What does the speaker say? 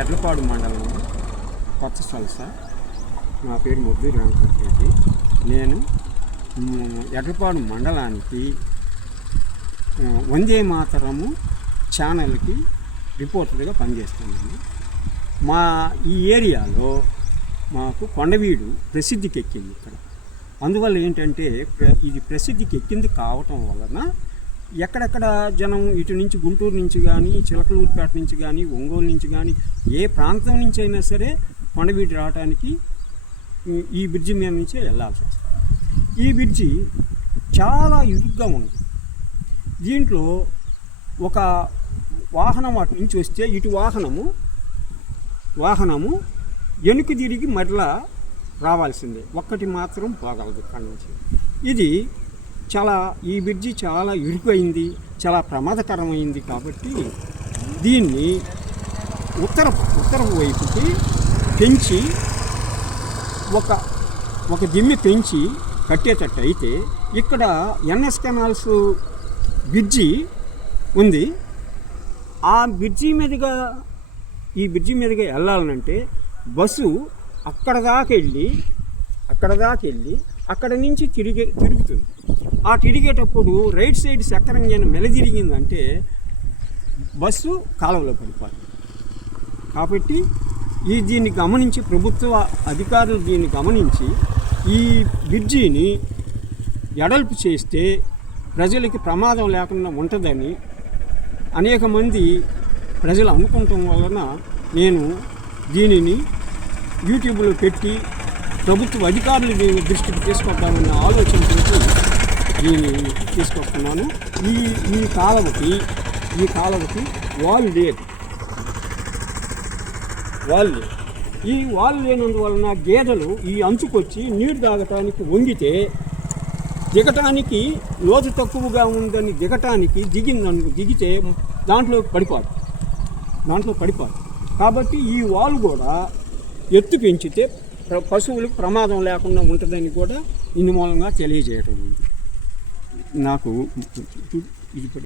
ఎడ్లపాడు మండలం కొత్త వలస. నా పేరు ముద్దు వెంకటరెడ్డి. నేను ఎడ్లపాడు మండలానికి వందే మాతరము ఛానల్కి రిపోర్టర్గా పనిచేస్తున్నాను. మా ఈ ఏరియాలో మాకు కొండవీడు ప్రసిద్ధికి ఎక్కింది ఇక్కడ. అందువల్ల ఏంటంటే ఇది ప్రసిద్ధికి ఎక్కింది కావటం వలన ఎక్కడెక్కడ జనం ఇటు నుంచి గుంటూరు నుంచి కానీ, చిలకలూరుపేట నుంచి కానీ, ఒంగోలు నుంచి కానీ, ఏ ప్రాంతం నుంచి అయినా సరే కొండవీడు రావడానికి ఈ బ్రిడ్జి మీద నుంచే వెళ్ళాల్సి వస్తుంది. ఈ బ్రిడ్జి చాలా ఇరుగ్గా ఉంది. దీంట్లో ఒక వాహనం అటు నుంచి వస్తే ఇటు వాహనము వెనుక తిరిగి మరలా రావాల్సిందే, ఒక్కటి మాత్రం పోగలదు ఇక్కడ నుంచి. ఇది ఈ బ్రిడ్జి చాలా ఇరుకైంది, చాలా ప్రమాదకరమైంది. కాబట్టి దీన్ని ఉత్తర వైపుకి పెంచి ఒక దిమ్మె పెంచి కట్టేటట్టు అయితే ఇక్కడ ఎన్ఎస్ కెనాల్స్ బ్రిడ్జి ఉంది. ఆ బ్రిడ్జి మీదుగా ఈ బ్రిడ్జి మీదుగా వెళ్ళాలంటే బస్సు అక్కడ దాకా వెళ్ళి అక్కడ నుంచి తిరుగుతుంది. ఆ తిరిగేటప్పుడు రైట్ సైడ్ చక్రంగా మెలదిరిగిందంటే బస్సు కాలువలో పడిపోతుంది. కాబట్టి దీన్ని గమనించి ప్రభుత్వ అధికారులు దీన్ని గమనించి ఈ బ్రిడ్జిని ఎడల్పు చేస్తే ప్రజలకి ప్రమాదం లేకుండా ఉంటుందని అనేక మంది ప్రజలు అనుకుంటం వలన నేను దీనిని యూట్యూబ్లో పెట్టి ప్రభుత్వ అధికారులు దీని దృష్టికి తీసుకొద్దామన్న ఆలోచనతో దీన్ని తీసుకొస్తున్నాను. ఈ కాలువకి వాల్ లేదు. ఈ వాల్ లేనందువలన గేదెలు ఈ అంచుకొచ్చి నీరు తాగటానికి వంగితే దిగటానికి లోతు తక్కువగా ఉందని దిగితే దాంట్లో పడిపోదు. కాబట్టి ఈ వాల్ కూడా ఎత్తు పెంచితే పశువులకు ప్రమాదం లేకుండా ఉంటుందని కూడా ఇందు మూలంగా తెలియజేయటం ఉంది నాకు. ఇది